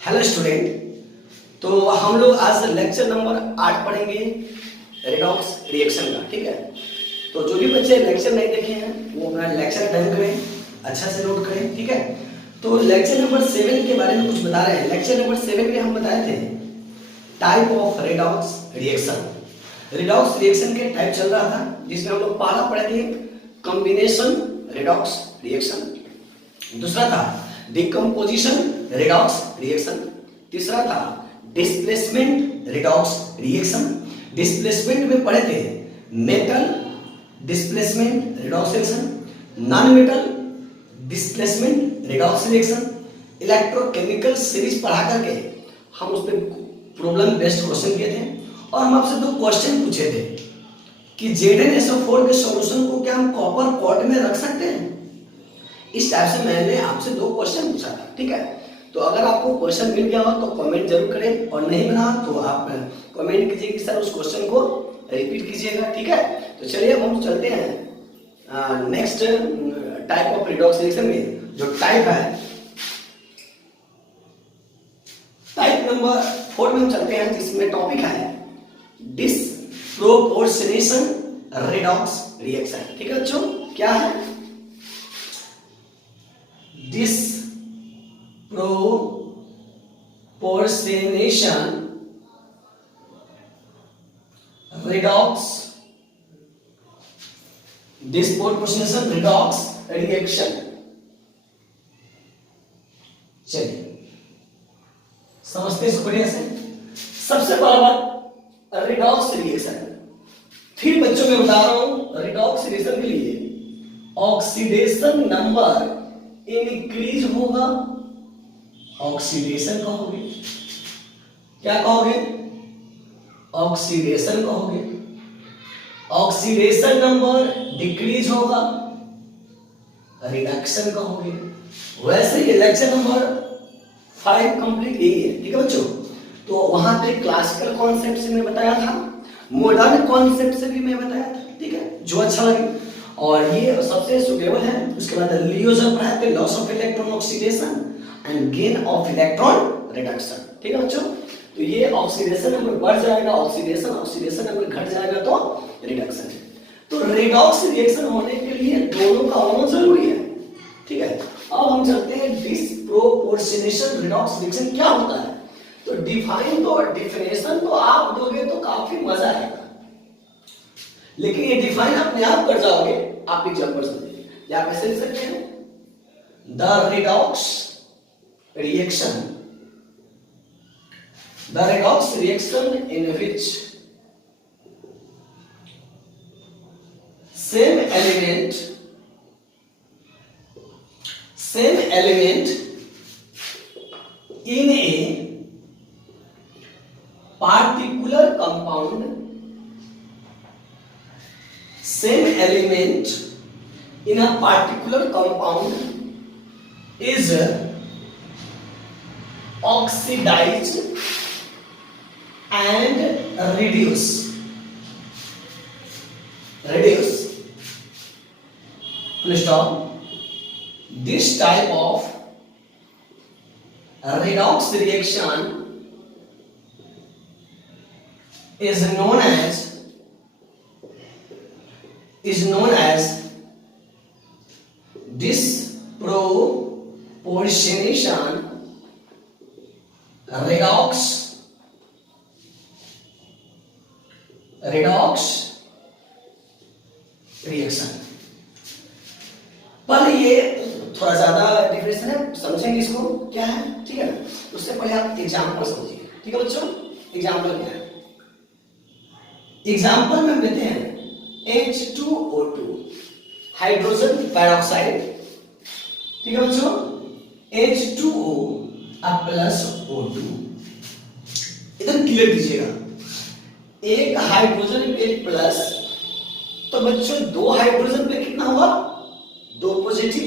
Hello student. तो हम लोग आज लेक्चर नंबर 8 पढ़ेंगे रेडॉक्स रिएक्शन का। ठीक है, तो जो भी बच्चे लेक्चर नहीं देखे हैं वो अपना लेक्चर अटेंड करें, अच्छा से नोट करें। ठीक है, तो लेक्चर नंबर 7 के बारे में कुछ बता रहे हैं। लेक्चर नंबर 7 में हम बताए थे type of redox reaction. Redox reaction के टाइप चल रहा था, जिसमें हम लोग पहला पढ़े थे कॉम्बिनेशन रेडॉक्स रिएक्शन, दूसरा था डिकम्पोजिशन रेडॉक्स रिएक्शन, तीसरा था डिस्प्लेसमेंट रेडॉक्स रिएक्शन। डिस्प्लेसमेंट में पढ़े थे metal displacement redox reaction, non metal displacement redox reaction. Electrochemical series पढ़ा करके हम उस पर प्रॉब्लम बेस्ड क्वेश्चन किए थे और हम आपसे 2 क्वेश्चन पूछे थे कि ZnSO4 के सॉल्यूशन को क्या हम कॉपर पॉट में रख सकते हैं। इस टाइप से मैंने आपसे 2 क्वेश्चन पूछा था। ठीक है, तो अगर आपको क्वेश्चन मिल गया हो तो कमेंट जरूर करें, और नहीं बना तो आप कमेंट कीजिए कि सर उस क्वेश्चन को रिपीट कीजिएगा। ठीक है, तो चलिए अब हम चलते हैं next type of redox reaction में। जो टाइप है, टाइप नंबर 4 में हम चलते हैं, जिसमें टॉपिक है डिसप्रोपोर्शनेशन रेडॉक्स रिएक्शन। ठीक है बच्चों, क्या है disproportionation redox reaction। चलिए समझते हैं इसको बढ़िया से। सबसे पहला बात रिडॉक्स रिएक्शन। फिर बच्चों में बता रहा हूं, रिडॉक्स रिएक्शन के लिए ऑक्सीडेशन नंबर इंक्रीज होगा। ऑक्सीडेशन कहोगे, क्या कहोगे? ऑक्सीडेशन कहोगे। ऑक्सीडेशन नंबर डिक्रीज होगा, रिडक्शन कहोगे। वैसे ये लेक्चर नंबर 5 कंप्लीट यही है। ठीक है बच्चों, तो वहां पे क्लासिकल कॉन्सेप्ट से मैं बताया था, मॉडर्न कॉन्सेप्ट से भी मैं बताया था। ठीक है, जो अच्छा लगे और ये सबसे सुटेबल है। उसके बाद लियोजर पढ़ाए थे loss of electron oxidation and gain of electron reduction. ठीक है बच्चों, तो ये ऑक्सीडेशन नंबर बढ़ जाएगा, ऑक्सीडेशन नंबर घट जाएगा तो रिडक्शन। तो रेडॉक्स रिएक्शन होने के लिए दोनों का होना जरूरी है। ठीक है, अब हम चलते हैं डिसप्रोपोर्शनेशन रेडॉक्स रिएक्शन क्या होता है। तो डिफिनेशन तो आप दोगे तो काफी मजा आएगा, लेकिन ये डिफाइन अपने आप कर जाओगे आप एग्जांपल से। या आप ऐसे लिख सकते हैं the redox reaction in which same element in a particular compound, same element in a particular compound is oxidized and reduce. Full stop. This type of redox reaction is known as disproportionation redox reaction. पर ये थोड़ा ज्यादा difference है, समझेंगे इसको क्या है। ठीक है, उससे पहले आप एग्जांपल समझिए। ठीक है बच्चों, एग्जांपल क्या है? एग्जांपल में लेते हैं H2O2 हाइड्रोजन पेरोक्साइड। ठीक है बच्चों, H2O प्लस O2। इधर क्लियर कीजिएगा, एक हाइड्रोजन पे प्लस, तो बच्चों 2 हाइड्रोजन पे कितना हुआ? 2 पॉजिटिव।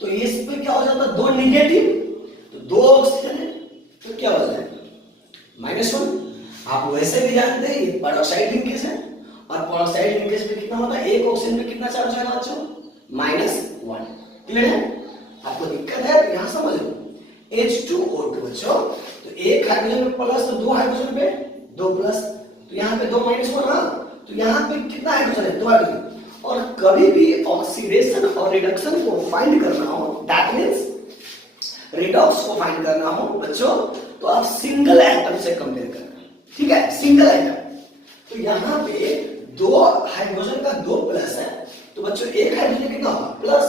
तो ये इस पे क्या हो जाता है? 2 निगेटिव। तो 2 ऑक्सीजन है तो क्या हो जाएगा? -1। आप वैसे भी जानते हैं ये पेरोक्साइड लिंकेज है, और पेरोक्साइड लिंकेज पे कितना होता है? 1 ऑक्सीजन पे कितना चार्ज होगा बच्चों? -1। क्लियर है? आपको दिक्कत है तो यहां समझ लो, H2O2 बच्चों। तो एक हाइड्रोजन पे प्लस तो दो हाइड्रोजन पे दो प्लस, तो यहाँ पे दो माइनस वन, हाँ तो यहाँ पे कितना हाइड्रोजन है, दो हाइड्रोजन। और कभी भी ऑक्सीडेशन और रिडक्शन को फाइंड करना हो, दैट मींस रिडॉक्स को फाइंड करना हो बच्चों, तो आप सिंगल एटम से कंपेयर करना, ठीक है, सिंगल एटम। तो यहाँ पे दो हाइड्रोजन का दो प्लस है, तो बच्चों एक हाइड्रोजन कितना होगा प्लस,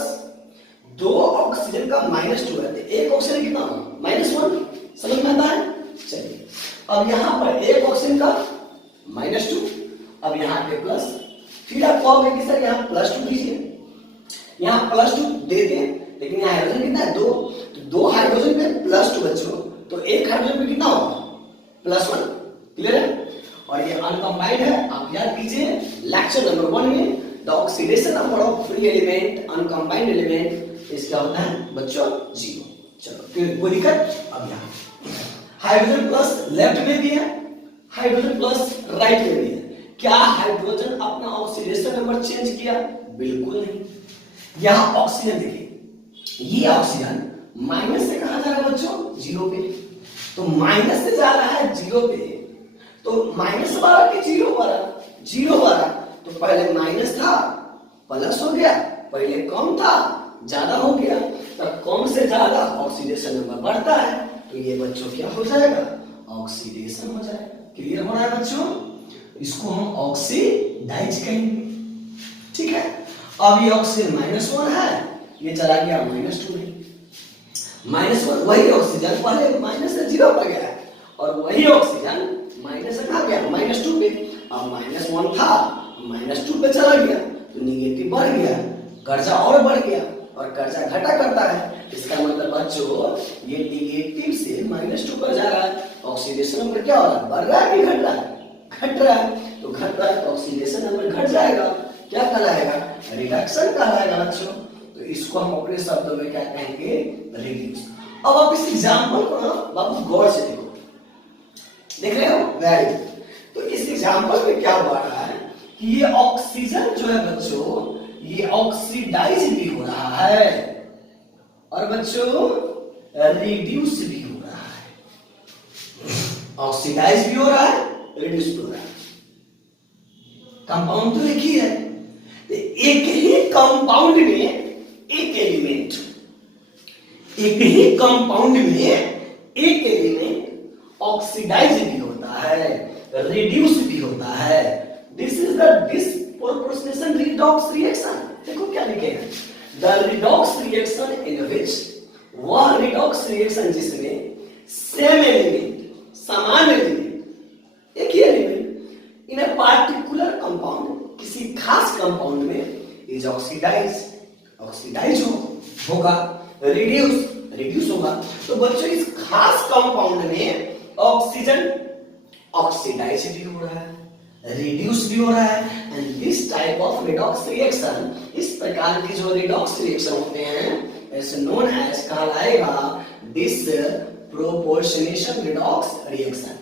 दो ऑक्सीजन का माइनस टू है, तो एक ऑक्सीजन कितना होगा माइनस वन। समझ में आता है? चलिए अब यहाँ पर एक ऑक्सीजन का माइनस टू, अब यहाँ पे प्लस, फिर आप कहोगे कि सर यहाँ प्लस टू दीजिए, यहाँ प्लस टू दे दें, लेकिन यहाँ हाइड्रोजन कितना है दो, तो दो हाइड्रोजन पे प्लस टू बच्चों, तो एक हाइड्रोजन पे कितना होगा प्लस वन। क्लियर है? और ये अनकंबाइंड है, आप याद कीजिए लेक्चर नंबर 1 में the oxidation number of free element uncombined element इसका होता है बच्चों 0। चलो फिर कोई दिक्कत? अब यहाँ हाइड्रोजन प्लस लेफ्ट में भी है, हाइड्रोजन प्लस राइट में भी है। क्या हाइड्रोजन अपना ऑक्सीडेशन नंबर चेंज किया? बिल्कुल नहीं। यहां ऑक्सीजन देखिए, ये ऑक्सीजन माइनस से कहां जा रहा है बच्चों? जीरो पे। तो माइनस से जा रहा है जीरो पे, तो माइनस वाला के जीरो वाला, जीरो वाला, तो पहले माइनस था प्लस हो गया, पहले कम था ज्यादा हो गया, तब कम से ज्यादा ऑक्सीडेशन नंबर बढ़ता है, तो ये बच्चों क्या हो जाएगा? ऑक्सीडेशन हो जाएगा। क्लियर हो रहा है बच्चों? इसको हम ऑक्सीडाइज कहेंगे, ठीक है। अब ये ऑक्सीजन माइनस वन है, ये चला गया माइनस टू में, माइनस वन, वही ऑक्सीजन पहले माइनस से जीरो पर गया और वही ऑक्सीजन माइनस से कहां गया? माइनस टू पे। अब माइनस वन था माइनस टू पे चला गया, तो निगेटिव बढ़ गया, कर्जा और बढ़ गया, और कर्जा घटा करता है, इसका मतलब बच्चों ये निगेटिव से माइनस टू पर जा रहा है, ऑक्सीडेशन नंबर क्या हो रहा है? बढ़ रहा है कि घट रहा है? घट रहा है। तो घट रहा है तो ऑक्सीडेशन नंबर घट जाएगा, क्या कहलाएगा? रिडक्शन कहलाएगा बच्चों। तो इसको हम अपने शब्दों में क्या कहेंगे? रिड्यूस। अब आप इस एग्जांपल को ना बाबू गौर से देखो, देख रहे हो? Very good. तो इस एग्जांपल में क्या हो रहा है कि ये ऑक्सीजन जो है बच्चों, ये ऑक्सीडाइज भी हो रहा है और बच्चों रिड्यूस भी हो रहा है। ऑक्सीडाइज भी हो रहा है, रिड्यूस भी हो रहा है। कंपाउंड तो एक ही है, तो एक ही कंपाउंड में एक एलिमेंट, एक ही कंपाउंड में एक एलिमेंट ऑक्सीडाइज भी होता है, रिड्यूस भी होता है। This is the disproportionation redox reaction. देखो क्या लिखे हैं? The redox reaction in which, वह रिडॉक्स रिएक्शन जिसमें सेम एलिमेंट, समान एलिमेंट, एक ही element in a particular compound, किसी खास कंपाउंड में इज ऑक्सीडाइज, ऑक्सीडाइज होगा, रिड्यूस होगा। तो बच्चों इस खास कंपाउंड में ऑक्सीजन ऑक्सीडाइज भी हो रहा है, रिड्यूस भी हो रहा है, and this type of redox reaction, इस प्रकार की जो रिडॉक्स रिएक्शन होते हैं इज नोन एज, कहलाएगा डिस्प्रोपोर्शनेशन रिडॉक्स रिएक्शन।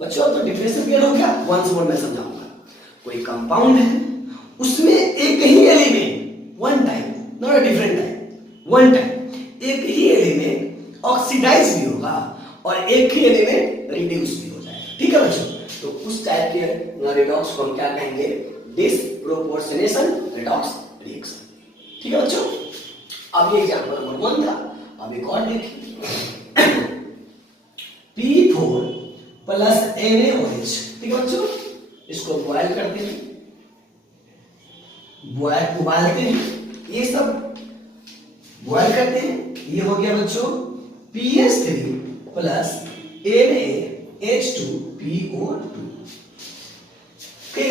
बच्चों तो डिफिनेशन क्लियर हो गया? वंस मोर मैं समझाऊंगा। कोई कंपाउंड है, उसमें एक ही element one time, not a different time, one time एक ही एलिमेंट ऑक्सीडाइज भी होगा और एक ही एलिमेंट रिड्यूस भी हो जाएगा, ठीक है बच्चों। तो उस टाइप के रिडॉक्स को हम क्या कहेंगे? डिस्प्रोपोर्शनेशन रिडॉक्स रिएक्शन, ठीक है बच्चों। अब ये एग्जांपल नंबर 1 था, अब एक और देखिए P4 प्लस NaOH, ठीक है बच्चों। इसको बॉयल करते हैं, बॉयल उबालते हैं, ये सब बॉयल करते हैं। ये हो गया बच्चों PS3 प्लस NaH2PO2।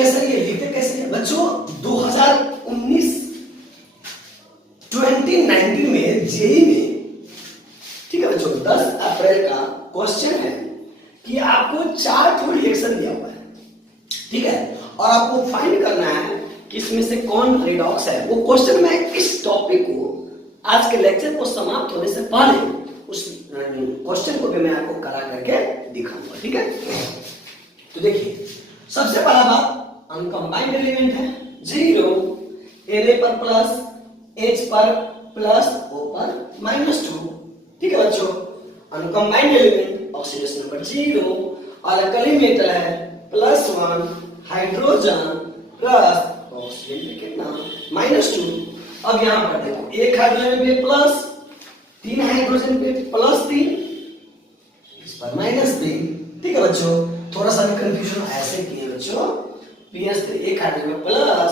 सर ये लिखते कैसे हैं बच्चों? 2019 में जेई में, ठीक है बच्चों, 10 अप्रैल का क्वेश्चन है कि आपको 4 ठो रिएक्शन दिया हुआ है, ठीक है, और आपको फाइंड करना है कि इसमें से कौन रिडॉक्स है। वो क्वेश्चन में इस टॉपिक को आज के लेक्चर को समाप्त होने से पहले उस क्वेश्चन को भी मैं आपको करा करके दिखाऊंगा, ठीक है। तो देखिए सबसे पहला बात, अनकंबाइंड एलिमेंट है, 0, Na पर प्लस, H पर प्लस, O पर -2, ठीक है बच्चों। अनकंबाइंड एलिमेंट ऑक्सीडेशन नंबर 0 और अल्कली मेटल है +1 हाइड्रोजन प्लस ऑक्सीजन पे कितना -2। अब यहां पर देखो एक हाइड्रोजन पे प्लस 3 हाइड्रोजन पे +3 इस पर -3। ठीक है बच्चों, थोड़ा सा भी कंफ्यूजन ऐसे किए बच्चों, PS एक हाइड्रोजन में प्लस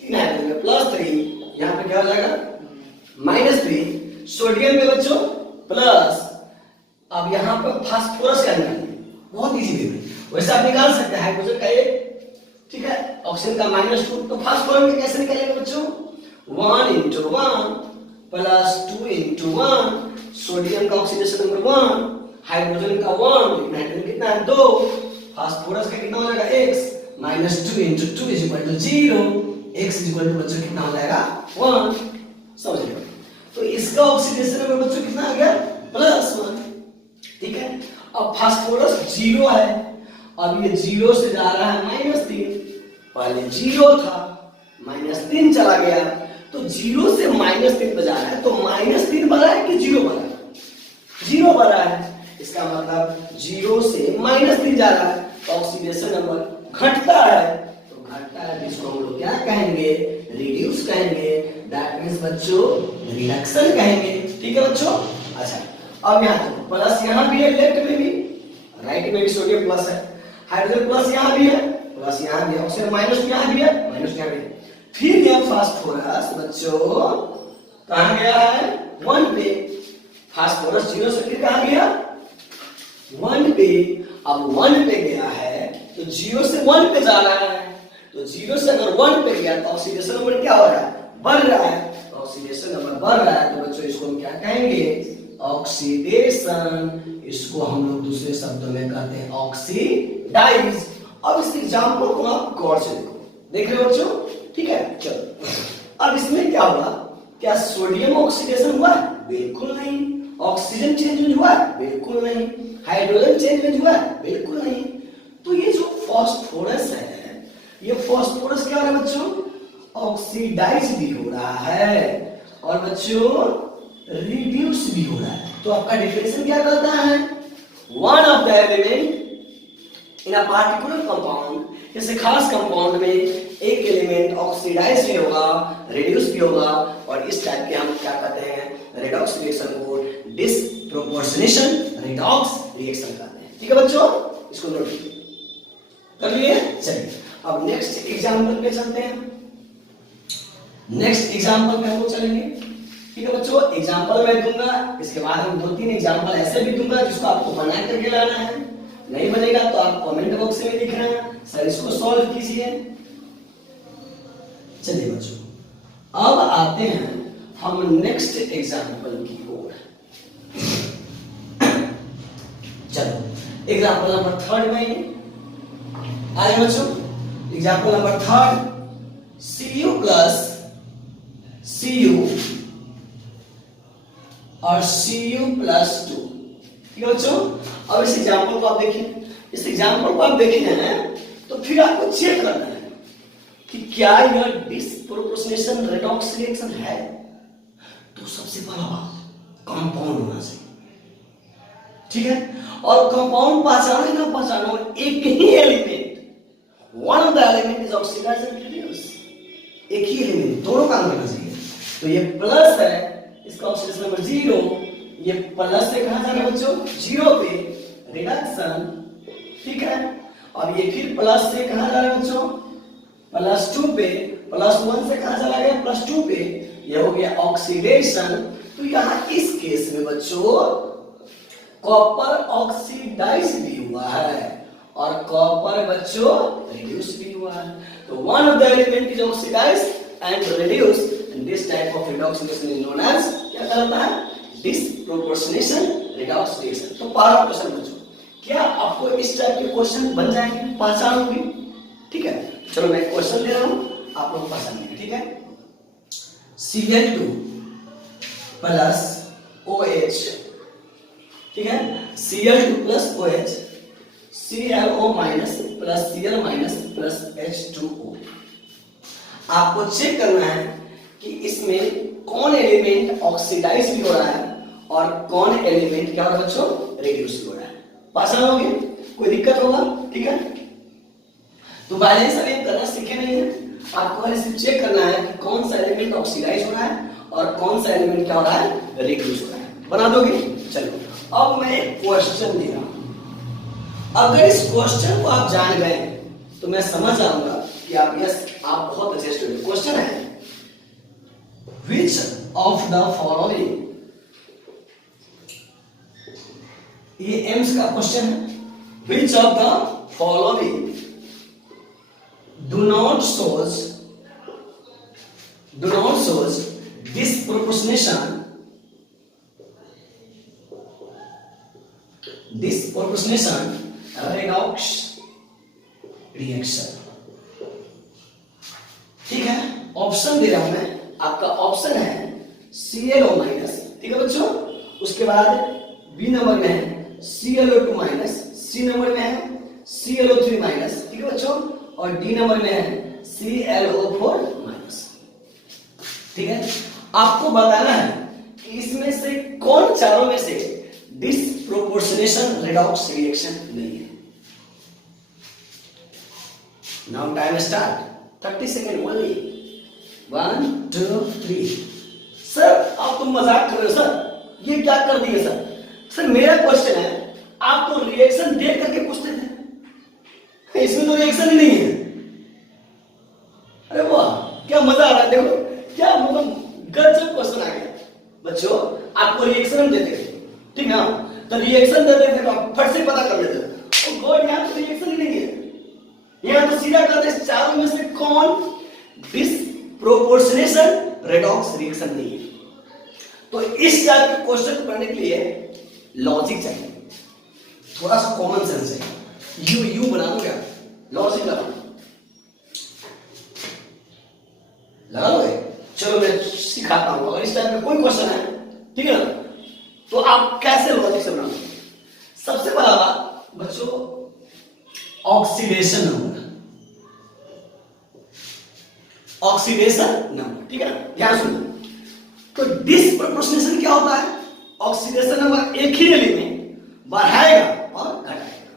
3 हाइड्रोजन में +3, यहां पे क्या हो जाएगा -3। सोडियम में बच्चों प्लस, अब यहां पर फास्फोरस का निकालना बहुत इजी वे में, वैसे आप निकाल सकते हैं हाइड्रोजन का एक, ठीक है, ऑक्सीजन का -2, तो फास्फोरस में कैसे निकालेंगे बच्चों 1 × 1 प्लस 2 × 1, सोडियम का ऑक्सीडेशन नंबर 1, हाइड्रोजन का 1, नाइट्रोजन कितना है 2, फास्फोरस का कितना हो जाएगा x, -2 × 2 = 0, x बच्चों कितना हो जाएगा 1। समझ लो, तो इसका ऑक्सीडेशन नंबर बच्चों कितना आ गया +1। ठीक है, अब फास्फोरस 0 है, अब ये 0 से जा रहा है -3, पहले 0 था -3 चला गया, तो 0 से -3 पे जा रहा है, तो -3 बढ़ा है कि 0 बढ़ा है, 0 बढ़ा है, इसका मतलब 0 से -3 जा रहा है, तो ऑक्सीडेशन नंबर घटता है, तो घटता है जिसको हम लोग क्या कहेंगे रिड्यूस कहेंगे, दैट मींस बच्चों रिडक्शन कहेंगे। ठीक है बच्चों, अच्छा अब यहाँ देखो प्लस यहाँ भी है, लेफ्ट में भी, राइट में भी सोडियम प्लस है, हाइड्रोजन प्लस यहाँ भी है, प्लस यहाँ भी है, ऑक्सीजन माइनस यहाँ भी है, माइनस यहाँ भी है। फिर यह फास्फोरस बच्चों कहाँ गया है 1 पे, फास्फोरस 0 से फिर कहाँ गया 1 पे, अब 1 पे गया है तो 0 से 1 पे जा रहा है, तो 0 से अगर 1 पे गया तो ऑक्सीडेशन नंबर क्या हो रहा है बढ़ रहा है, तो ऑक्सीडेशन नंबर बढ़ रहा है, तो बच्चों इसको हम क्या कहेंगे ऑक्सीडेशन, इसको हम लोग दूसरे शब्दों में कहते हैं ऑक्सीडाइज। अब इस एग्जांपल को आप गौर से देखो, देख रहे हो बच्चों, ठीक है। चलो अब इसमें क्या हुआ, क्या सोडियम ऑक्सीडेशन हुआ है? बिल्कुल नहीं। ऑक्सीजन चेंज हुआ है? बिल्कुल नहीं। हाइड्रोजन चेंज हुआ है? बिल्कुल नहीं। तो ये जो फास्फोरस है, ये फास्फोरस क्या हो रहा है बच्चों ऑक्सीडाइज भी हो रहा है और बच्चों रिड्यूस भी हो रहा है। तो आपका डेफिनेशन क्या कहता है, one of the element in a particular compound, जैसे खास कंपाउंड में एक एलिमेंट ऑक्सीडाइज भी होगा, रिड्यूस भी होगा, और इस टाइप के हम क्या कहते हैं रेडॉक्स रिएक्शन को डिसप्रोपोर्शनेशन रेडॉक्स रिएक्शन कहते हैं। ठीक है बच्चों, इसको नोट कर लिए। चलिए अब नेक्स्ट एग्जांपल पे चलते हैं। नेक्स्ट एग्जांपल पे हम लोग चलेंगे। ठीक है बच्चों, एग्जांपल मैं दूंगा, इसके बाद हम 2-3 एग्जांपल ऐसे भी दूंगा जिसको आपको बना करके लाना है। नहीं बनेगा तो आप कमेंट बॉक्स में लिख रहे हैं सर इसको सॉल्व कीजिए। चलिए बच्चों अब आते हैं हम नेक्स्ट एग्जांपल की ओर। चलो एग्जांपल नंबर 3 में आइए बच्चों। Example number 3 Cu plus Cu और Cu प्लस 2। ठीक है बच्चों, अब इस एग्जांपल को आप देखिए, इस एग्जांपल को आप देखे हैं तो फिर आपको चेक करना है कि क्या यह डिसप्रोपोर्शनेशन रेडॉक्स रिएक्शन है। तो सबसे पहला बात कंपाउंड होना चाहिए, ठीक है। और कंपाउंड पहचाने ना पहचानो, एक ही element, one of the element is oxidise and reduce, एक ही एलिमेंट, दोनों काम करना चाहिए। तो ये प्लस है, इसका ऑक्सीडेशन नंबर 0, ये प्लस से कहां जा रहा है बच्चों 0 पे रिडक्शन, ठीक है। और ये फिर प्लस से कहां जा रहा है बच्चों +2 पे, +1 से कहां चला गया +2 पे, ये हो गया ऑक्सीडेशन। तो यहां इस केस में बच्चों कॉपर ऑक्सीडाइज भी हुआ है और कॉपर बच्चों रिड्यूस भी हुआ है। तो one of the element is oxidise and reduce, and this type of redox reaction is known as क्या कहलाता है डिसप्रोपोर्शनेशन रेडॉक्स रिएक्शन। तो पहला क्वेश्चन बच्चों, क्या आपको इस टाइप के क्वेश्चन बन जाएंगे, पहचान होगी, ठीक है। चलो मैं क्वेश्चन दे रहा हूं, आप लोग पहचान लेंगे, ठीक है। Cl2 प्लस OH, ठीक है, Cl2 plus OH, ClO minus plus Cl minus plus H2O। आपको चेक करना है कि इसमें कौन एलिमेंट ऑक्सीडाइज भी हो रहा है और कौन एलिमेंट क्या हो रहा है बच्चों, रिड्यूस हो रहा है। पास हो गए, कोई दिक्कत होगा, ठीक है। तो बैलेंस अभी करना सीखे नहीं है, आपको पहले सिर्फ चेक करना है कि कौन सा एलिमेंट ऑक्सीडाइज हो रहा है और कौन सा एलिमेंट क्या हो रहा है, रिड्यूस हो रहा है। बना दोगे? चलो अब मैं एक क्वेश्चन दे रहा हूं, अगर इस क्वेश्चन को आप जान गए तो मैं समझ जाऊंगा कि आप यस आप बहुत अच्छे स्टूडेंट। क्वेश्चन है विच ऑफ द फॉलोइंग, ये एम्स का क्वेश्चन है, which of the following do not shows disproportionation redox reaction। ठीक है, ऑप्शन दे रहा हूं मैं, आपका ऑप्शन है ClO माइनस, ठीक है बच्चों। उसके बाद बी नंबर में है ClO2 माइनस, सी नंबर में है ClO3 माइनस, ठीक है बच्चों, और डी नंबर में है ClO4 माइनस। ठीक है, आपको बताना है कि इसमें से कौन चारों में से डिसप्रोपोर्शनेशन रेडॉक्स रिएक्शन नहीं है। Now time start, 30 second only. 1 2 3। Sir आप तो मजाक कर रहे हो सर, ये क्या कर दिए सर? सर मेरा क्वेश्चन है, आप तो रिएक्शन देख करके पूछते थे, इसमें तो रिएक्शन ही नहीं है। अरे वाह क्या मजा आ रहा है, देखो क्या मतलब गजब क्वेश्चन आ गया। बच्चों आपको रिएक्शन हम देते थे, ठीक ना, तो रिएक्शन देते थे तो आप फट से पता कर लेते थे। और गॉड यहां तो रिएक्शन ही नहीं है, यहां तो सीधा कहते हैं चारों में से कौन डिसप्रोपोर्शनेशन रेडॉक्स रिएक्शन नहीं है। तो इस टाइप के क्वेश्चन पढ़ने के लिए लॉजिक चाहिए, थोड़ा सा कॉमन सेंस चाहिए। यू बना दो क्या, लॉजिक लगा लोगे? चलो मैं सिखाता हूं, अगर इस टाइप में कोई क्वेश्चन है, ठीक है ना, तो आप कैसे लॉजिक से बनाओगे। सबसे पहला बात बच्चों, ऑक्सीडेशन नंबर, ऑक्सीडेशन नंबर, ठीक है ना, ध्यान सुनो। तो डिसप्रोपोर्शनेशन क्या होता है, ऑक्सीडेशन नंबर एक ही एलिमेंट बढ़ाएगा और घटाएगा,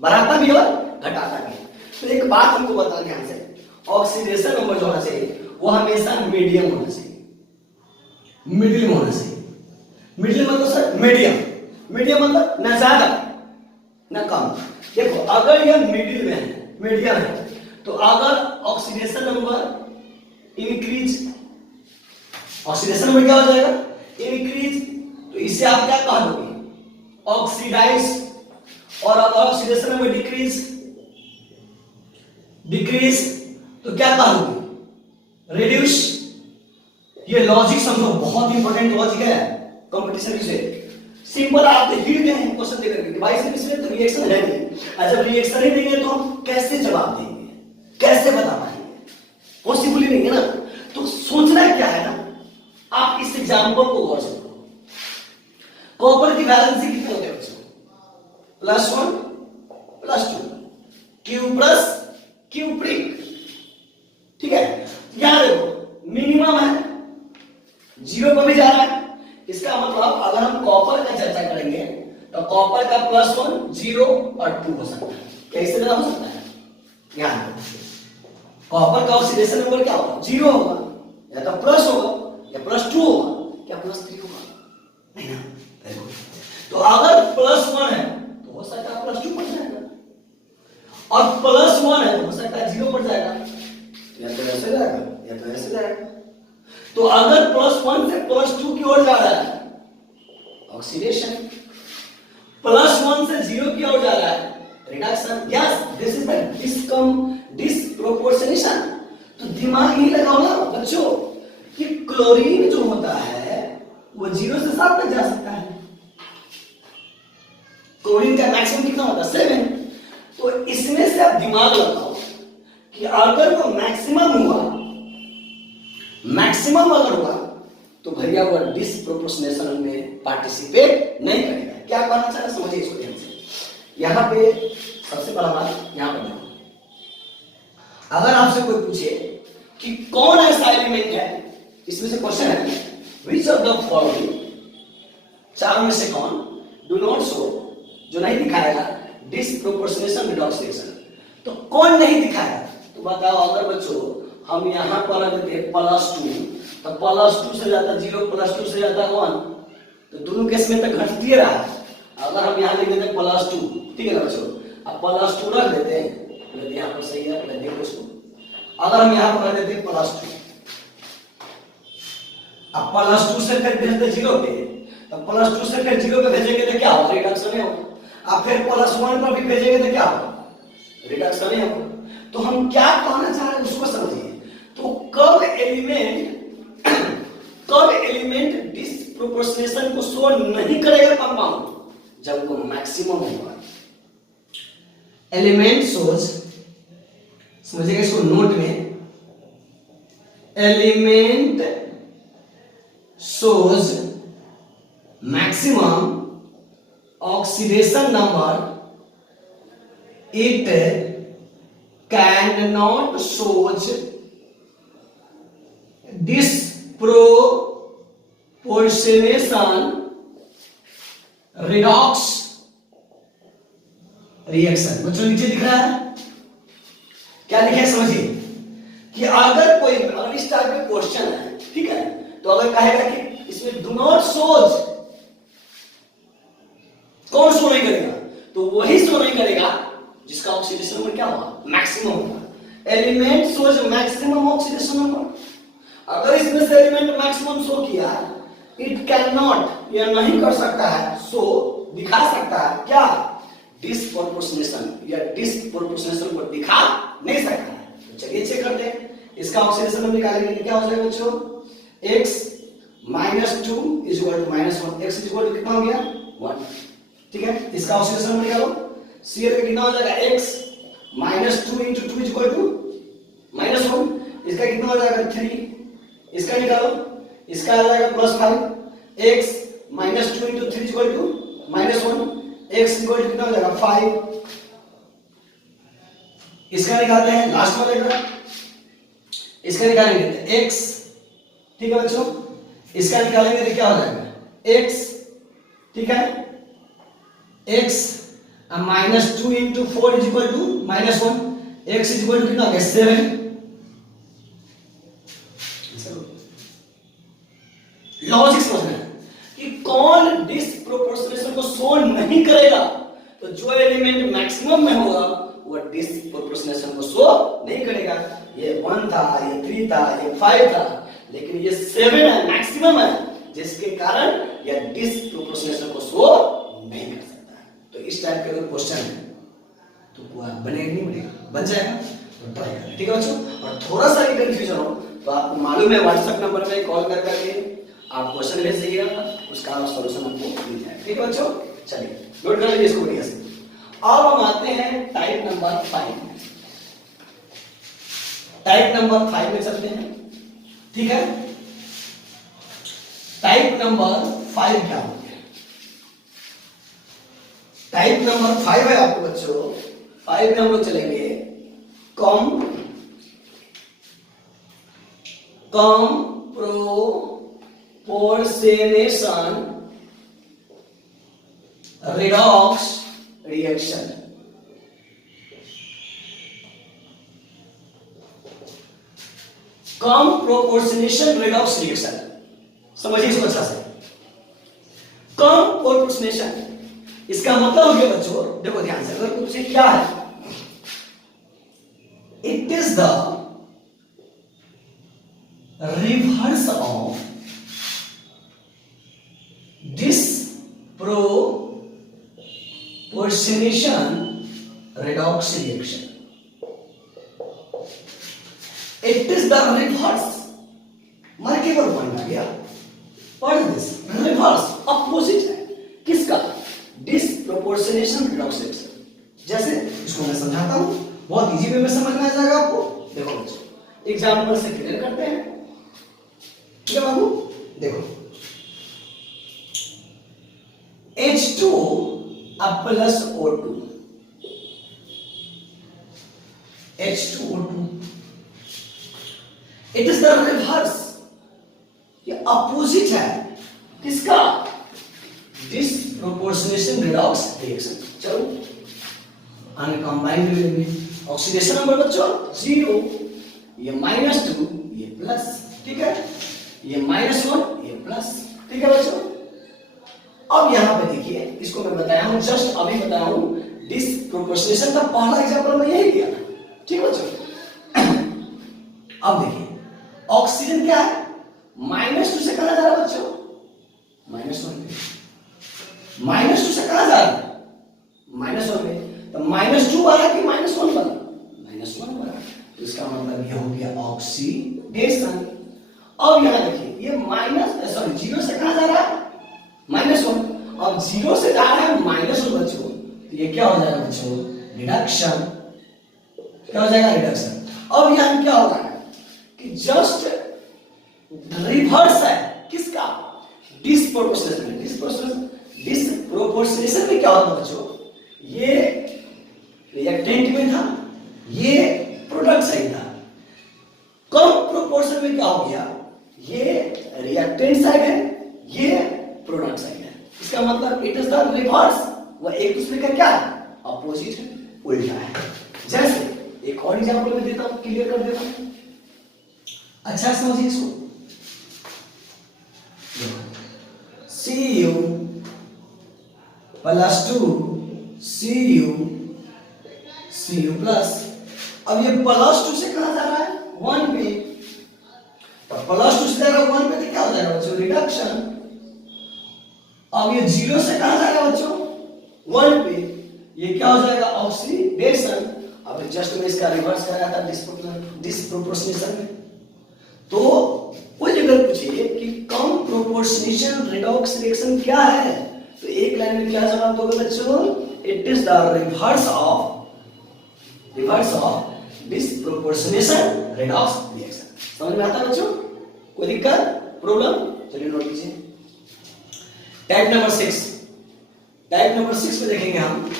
बढ़ाता भी और घटाता भी। तो एक बात हमको बताना ध्यान से, ऑक्सीडेशन नंबर जो होना चाहिए वो हमेशा मीडियम होना चाहिए, मिडिल में होना चाहिए। मिडिल मतलब सर मीडियम, मीडियम मतलब ना ज्यादा ना कम। देखो अगर यह मिडिल में है, मीडियम है, तो अगर oxidation number increase, oxidation number क्या हो जाएगा, इंक्रीज, तो इसे आप क्या कह दोगे, ऑक्सीडाइज। और अगर ऑक्सीडेशन नंबर डिक्रीज, डिक्रीज तो क्या कह दोगे, रिड्यूस। ये लॉजिक समझो, बहुत इंपॉर्टेंट लॉजिक है कंपटीशन से। सिंपल आप हिल गए हैं क्वेश्चन देकर के, भाई सिर्फ इसमें तो रिएक्शन है नहीं, और जब रिएक्शन ही नहीं है तो हम कैसे जवाब देंगे, कैसे बता पाएंगे, पॉसिबल ही नहीं है ना। तो सोचना क्या है ना, आप इस एग्जांपल को गौर से करो। कॉपर की वैलेंसी कितने होते हैं बच्चों, +1 +2, Q प्लस Q प्रिक, ठीक है। यहां देखो मिनिमम है, 0 पर भी जा रहा है, इसका मतलब अगर हम कॉपर का चर्चा करेंगे तो कॉपर का +1 0 और 2 हो सकता है। कैसे ज्यादा हो सकता है, यहां कॉपर का ऑक्सीडेशन नंबर क्या होगा, 0 होगा, या तो प्लस होगा या +2 होगा, क्या +3 होगा, नहीं ना। देखो तो अगर +1 है तो हो सकता है +2 पड़ जाएगा, और +1 है तो हो सकता है 0 पड़ जाएगा, या तो ऐसे जाएगा या तो ऐसे जाएगा। तो अगर +1 से +2 की ओर जा रहा है ऑक्सीडेशन, +1 से 0 की ओर जा रहा है reduction. Yes this is the disproportionation. तो दिमाग ही लगाओ ना बच्चों कि क्लोरीन जो होता है वो 0 से 7 तक जा सकता है, क्लोरीन का मैक्सिमम कितना होता है 7। तो इसमें से आप दिमाग लगाओ कि अगर वो मैक्सिमम हुआ, मैक्सिमम अगर हुआ तो भैया वो डिसप्रोपोर्शनेशन में पार्टिसिपेट नहीं करेगा। क्या कहना चाह रहा समझिए इसको ध्यान से। यहां पे सबसे पहला बात यहां पर देखो, अगर आपसे कोई पूछे कि कौन ऐसा एलिमेंट है, इसमें से क्वेश्चन है विच ऑफ द फॉलोइंग चारों में से कौन डू नॉट शो, जो नहीं दिखाएगा डिसप्रोपोर्शनेशन रिडॉक्स रिएक्शन। तो कौन नहीं दिखाएगा? तो बताओ, अगर बच्चों हम यहाँ पर देते +2, तो +2 से जाता 0, +2 से जाता 1, तो दोनों केस में तो घटती रहा है। अगर हम यहाँ लिख देते +2, ठीक है ना बच्चों, अब +2 रख देते हैं, यहाँ पर सही है, देखो इसको, अगर हम यहाँ पर रख देते +2, अब +2 से फिर भेजते 0 पे, तो +2 से फिर 0 पे भेजेंगे तो क्या होगा? रिडक्शन ही होगा। अब फिर +1 पर भी भेजेंगे तो क्या होगा? रिडक्शन ही होगा। तो हम क्या कहना चाह रहे हैं उसको समझिए। तो कब एलिमेंट डिसप्रोपोर्शनेशन को शो नहीं करेगा कंपाउंड? जब वो मैक्सिमम होगा। एलिमेंट शोज, समझिएगा इसको नोट में, element shows maximum oxidation number, it cannot shows disproportionation redox reaction। बच्चों नीचे दिख रहा है क्या लिखा है? समझिए कि अगर इस टाइप का क्वेश्चन है, ठीक है, तो अगर कहेगा कि इसमें डू नॉट शोज, कौन शो नहीं करेगा? तो वही शो नहीं करेगा जिसका ऑक्सीडेशन नंबर क्या होगा? मैक्सिमम होगा। Element shows maximum oxidation number. अगर इसमें से एलिमेंट मैक्सिमम शो किया, इट कैन नॉट, यह नहीं कर सकता है, शो दिखा सकता है क्या? डिसप्रोपोर्शनेशन, या डिसप्रोपोर्शनेशन को दिखा नहीं सकता है। तो चलिए चेक करते हैं, इसका ऑक्सीडेशन नंबर निकालेंगे तो क्या हो जाएगा बच्चों? x - 2 -1, x कितना हो गया? 1, ठीक है। इसका ऑक्सीडेशन नंबर निकालो, Cl का कितना हो जाएगा? x - 2 × 2 -1, इसका कितना हो जाएगा? 3, इसका निकालो, इसका आ जाएगा +5, x - 2 × 3 -1, x कितना हो जाएगा? 5, इसका निकालते हैं लास्ट वाले का, इसका निकालेंगे x, ठीक है बच्चों, इसका निकालेंगे तो क्या हो जाएगा? x, ठीक है, x -2 × 4 -1, x कितना हो गया? 7। लॉजिक समझना है कि कौन डिसप्रोपोर्शनेशन को शो नहीं करेगा। तो जो एलिमेंट मैक्सिमम में होगा वो डिसप्रोपोर्शनेशन को शो नहीं करेगा। ये 1 था, ये 3 था, ये 5 था, लेकिन ये 7 है, मैक्सिमम है, जिसके कारण यह डिसप्रोपोर्शनेशन को शो नहीं कर सकता। तो इस टाइप के अगर क्वेश्चन है तो बनेगा नहीं बनेगा? बन जाएगा, तो ट्राई करें, ठीक है बच्चों। और थोड़ा सा भी कंफ्यूजन हो तो आपको मालूम है, व्हाट्सएप नंबर पे कॉल करके आप क्वेश्चन भेज दीजिएगा, उसका सॉल्यूशन आपको मिल जाएगा, ठीक है बच्चों। चलिए नोट कर लीजिए इसको बढ़िया से। अब हम आते हैं टाइप नंबर 5 में। टाइप नंबर 5 में चलते हैं, ठीक है। टाइप नंबर 5 क्या हो गया? टाइप नंबर 5 है आपको बच्चों, 5 में हम लोग चलेंगे comproportionation redox reaction। comproportionation redox reaction, समझिए इसको अच्छा से। comproportionation, इसका मतलब हो गया बच्चों, देखो ध्यान से, अगर पूछे क्या है, it is the reverse of disproportionation redox reaction। It is the reverse, multiple point आ गया। What is this? Reverse, opposite है किसका? Disproportionation redox reaction. जैसे इसको मैं समझाता हूं, बहुत इजी वे में समझ में आ जाएगा आपको। देखो बच्चों, एग्जांपल से क्लियर करते हैं, ठीक है बाबू। देखो H2 + O2, H2O2, it is the reverse, ये अपोजिट है किसका? Disproportionation redox reaction. चलो आगे कंबाइन कर लेंगे। ऑक्सीडेशन नंबर बच्चों 0, ये -2, ये प्लस, ठीक है, ये -1, ये प्लस, ठीक है बच्चों। अब यहां पे देखिए, इसको मैं बताया हूं, जस्ट अभी बताया हूं, डिसप्रोपोर्शनेशन का पहला एग्जांपल मैं यही दिया था, ठीक है बच्चों। अब देखिए ऑक्सीजन क्या है, -2 से कहां जा रहा है बच्चों, -1 पे। -2 से कहां जा रहा है, -1 पे। तो -2 वाला कि -1 वाला, -1 वाला, तो इसका मतलब ये हो गया ऑक्सीडेशन। अब यहां देखिए ये जीरो से कहां जा रहा है, -1। अब 0 से जा रहा है -1 बच्चों, तो ये क्या हो जाएगा बच्चों, रिडक्शन। क्या हो जाएगा, रिडक्शन। अब यहां क्या हो रहा है कि जस्ट रिवर्स है किसका, डिसप्रोपोर्शनेशन में क्या होता है बच्चों, ये रिएक्टेंट में था, ये प्रोडक्ट साइड था। कम प्रोपोर्शन में क्या हो गया, ये रिएक्टेंट साइड है, ये प्रोडक्ट साइड है। इसका मतलब इट इज द रिवर्स, वह एक दूसरे का क्या है, अपोजिट है, उल्टा है। जैसे एक और एग्जांपल में देता हूं, क्लियर कर देता हूं, अच्छा समझिए इसको। Cu प्लस 2 Cu प्लस, अब ये +2 से कहां जा रहा है, 1 पे। +2 से जाएगा 1 पे, तो क्या हो जाएगा बच्चों, रिडक्शन। अब ये 0 से कहां जाएगा बच्चों, 1 पे, ये क्या हो जाएगा, ऑक्सीडेशन। अब जस्ट मैं इसका रिवर्स कर रहा था डिसप्रोपोर्शनेशन में। तो कोई अगर पूछिए कि कम प्रोपोर्शनेशन रेडॉक्स रिएक्शन क्या है, तो एक लाइन में क्या जवाब दोगे बच्चों, it is the reverse of disproportionation redox reaction. समझ में आता है बच्चों, कोई दिक्कत, प्रॉब्लम, चलिए नोट कीजिए। टाइप नंबर 6 में देखेंगे हम।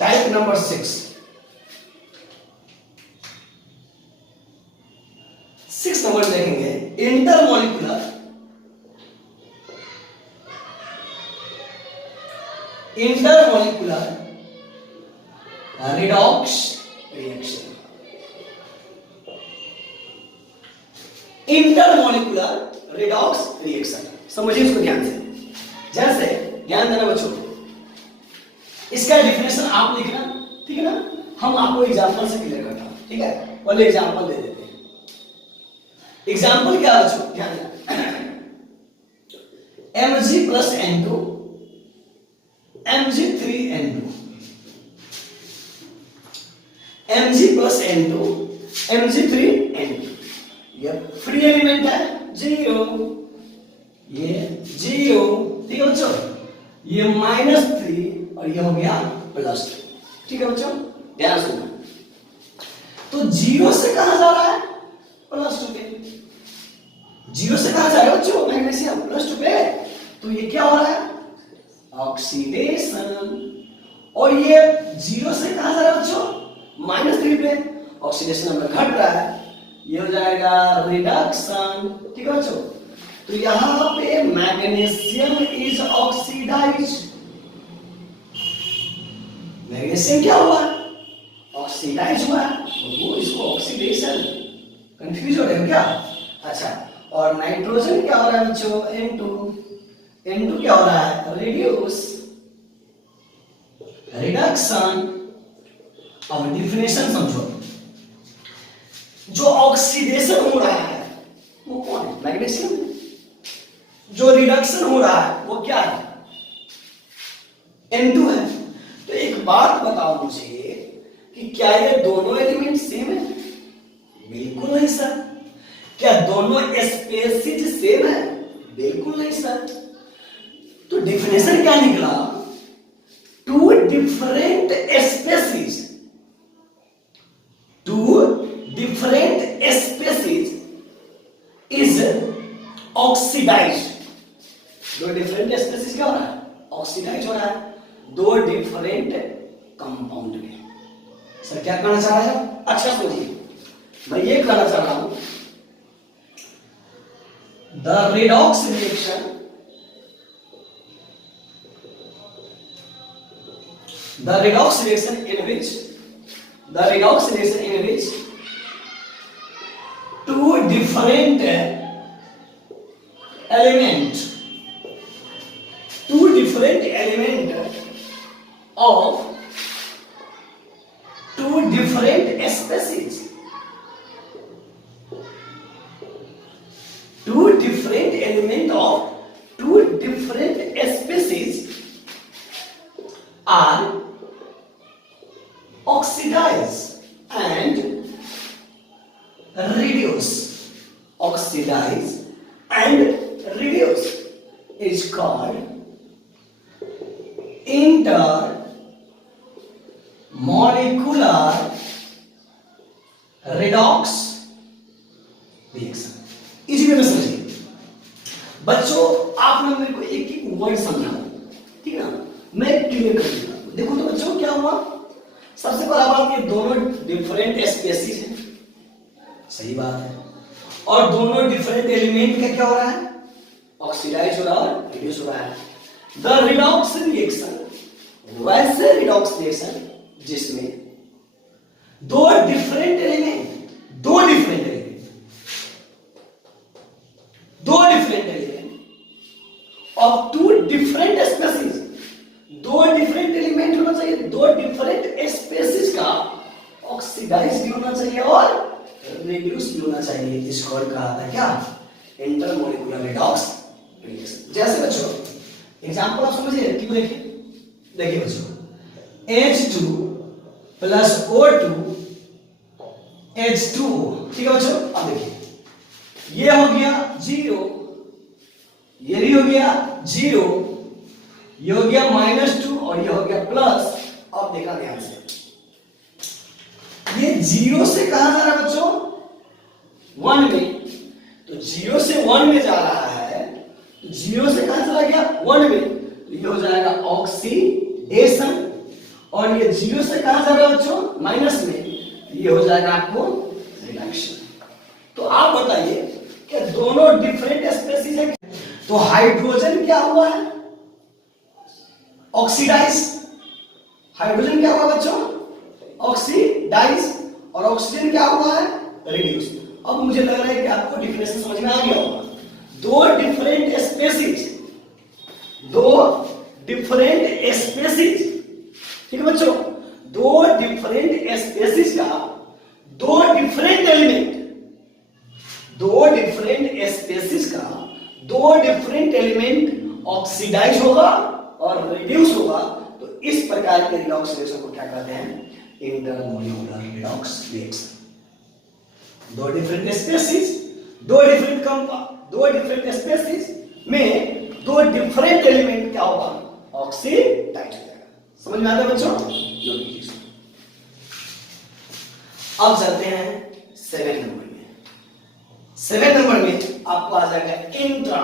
टाइप नंबर 6 नंबर देखेंगे, intermolecular redox reaction. Intermolecular redox reaction समझिए इसको ध्यान से। जैसे ध्यान देना बच्चों, इसका डेफिनेशन आप लिखना, ठीक है ना, हम आपको एग्जांपल से क्लियर करता हूं, ठीक है। पहले एग्जांपल दे देते हैं। एग्जांपल क्या बच्चों, ध्यान देना, Mg plus N2 Mg3N2, Mg plus N2 Mg3N2, ये फ्री एलिमेंट है, 0, ये 0, ठीक है बच्चों, ये -3 और ये हो गया +2, ठीक है बच्चों, ध्यान सुनना। तो 0 से कहां जा रहा है, +2 पे। 0 से कहां जा रहा है बच्चों, मैग्नीशियम, +2 पे। तो ये क्या हो रहा है, ऑक्सीडेशन। और ये 0 से कहां जा रहा है बच्चों, -3 पे, ऑक्सीडेशन नंबर घट रहा है, ये हो जाएगा रिडक्शन, ठीक है बच्चों। तो यहां पे मैग्नीशियम इज ऑक्सीडाइज्ड, मैग्नीशियम क्या हुआ, ऑक्सीडाइज हुआ, वो इसको ऑक्सीडेशन, कंफ्यूज हो रहे हो क्या, अच्छा। और नाइट्रोजन क्या हो रहा है बच्चों, N2 क्या हो रहा है, रिड्यूस, रिडक्शन। अब डिफिनेशन समझो, जो ऑक्सीडेशन हो रहा है वो कौन है, मैग्नीशियम। जो रिडक्शन हो रहा है वो क्या है, N2 है। तो एक बात बताओ मुझे कि क्या ये दोनों एलिमेंट सेम है, बिल्कुल नहीं सर। क्या दोनों स्पेसीज सेम है, बिल्कुल नहीं सर। तो डेफिनेशन क्या निकला, two different species is oxidised. दो डिफरेंट स्पेसीज क्या हो रहा है, ऑक्सीडाइज हो रहा है, दो डिफरेंट कंपाउंड में। सर क्या कहना चाह रहे हैं? अच्छा सोचिए, मैं ये कहना चाह रहा हूं the redox reaction, the redox reaction in which two different element of two different species are oxidize and reduce is called intermolecular redox reaction। इसी में समझिए बच्चों, आपने मेरे को एक एक वर्ड समझाओ, ठीक है ना, मैं क्लियर कर दूंगा। देखो तो बच्चों क्या हुआ, सबसे पहला बात ये दोनों डिफरेंट स्पेसीज हैं, सही बात है, और दोनों डिफरेंट एलिमेंट का क्या हो रहा है, ऑक्सीडाइज हो रहा है और रिड्यूस हो रहा है। द रिडॉक्स रिएक्शन, वैसे रिडॉक्स रिएक्शन जिसमें दो different element of two different species, दो डिफरेंट एलिमेंट होना चाहिए, दो डिफरेंट स्पेसीज का ऑक्सीडाइज भी होना चाहिए और रिड्यूस भी होना चाहिए। इसको कहा था क्या, इंटरमोलिकुलर रिडॉक्स रिएक्शन। जैसे बच्चों एग्जांपल आप समझिए, क्यों देखिए बच्चों, H2 प्लस O2 H2O, ठीक है बच्चों। अब देखिए ये हो गया 0, ये भी हो गया 0, ये हो गया -2 और ये हो गया प्लस। अब देखा ध्यान से, ये 0 से कहां जा रहा है बच्चों, 1 में, तो 0 से 1 में जा रहा है, तो 0 से कहां चला गया, 1 में, तो ये हो जाएगा ऑक्सीडेशन, और ये 0 से कहां जा रहा है बच्चों, माइनस में, ये हो जाएगा आपको रिडक्शन। तो आप बताइए कि दोनों डिफरेंट स्पेसीज है, तो हाइड्रोजन क्या हुआ है, ऑक्सीडाइज, हाइड्रोजन क्या हुआ बच्चों, ऑक्सीडाइज, और ऑक्सीजन क्या हुआ है, रिड्यूस। अब मुझे लग रहा है कि आपको डिफिनेशन समझ में आ गया होगा। दो डिफरेंट स्पेसीज, ठीक है बच्चों, दो डिफरेंट स्पेसीज का दो डिफरेंट एलिमेंट ऑक्सीडाइज होगा और रिड्यूस होगा, तो इस प्रकार के रिडॉक्स रिएक्शन को क्या कहते हैं, इंटरमोलिकुलर रिडॉक्स रिएक्शन। दो डिफरेंट स्पेसीज में दो डिफरेंट एलिमेंट क्या होगा, ऑक्सीडाइज हो जाएगा। समझ में आता है बच्चों? अब चलते हैं 7 नंबर में। 7 नंबर में आपको आ जाएगा इंट्रा,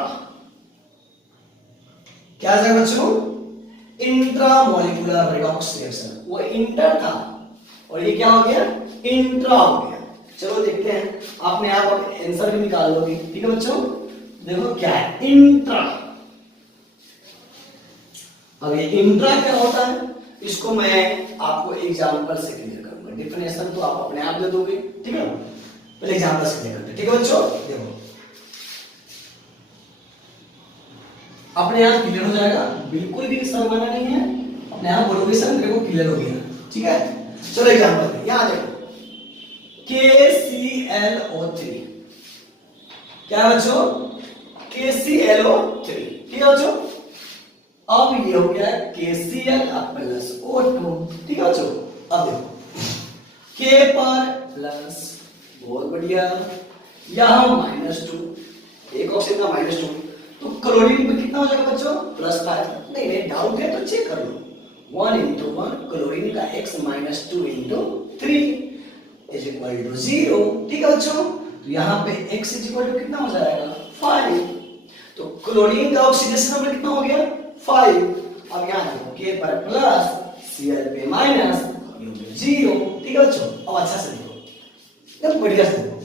क्या आ जाएगा बच्चों, इंट्रामोलिकुलर रिडॉक्स रिएक्शन। वो इंटर था और ये क्या हो गया, इंट्रा हो गया। चलो देखते हैं, आपने आप आंसर भी निकाल लोगे, ठीक है बच्चों। देखो क्या है इंट्रा। अब ये इंट्रा क्या होता है, इसको मैं आपको एग्जांपल से क्लियर करूंगा, डिफिनेशन तो आप अपने आप दे दोगे, ठीक है। पहले एग्जांपल से क्लियर करते हैं, ठीक है बच्चों। देखो अपने आप क्लियर हो जाएगा, बिल्कुल भी शर्माना नहीं है, अपने आप बोलोगे सर मेरे को क्लियर हो गया, ठीक है। चलो एग्जांपल यहां देखो, KClO3, क्या बच्चों, KClO3, ठीक है बच्चों। अब ये हो गया KCl प्लस O2, ठीक है बच्चों। अब देखो K पर प्लस, बहुत बढ़िया, यहां -2, एक ऑक्सीजन का -2, तो क्लोरीन पे कितना हो जाएगा बच्चों, +5। नहीं डाउट है तो चेक कर लो, 1 × 1 क्लोरीन का x -2 × 3 = 0, ठीक है बच्चों। तो यहाँ पे x = कितना हो जाएगा, 5। तो क्लोरीन का ऑक्सीडेशन नंबर कितना हो गया, 5। अब यहाँ देखो K पर प्लस, Cl पे माइनस, ये हो गया जीरो। ठीक है बच्चों, अब अच्छा से देखो, एकदम बढ़िया से देखो,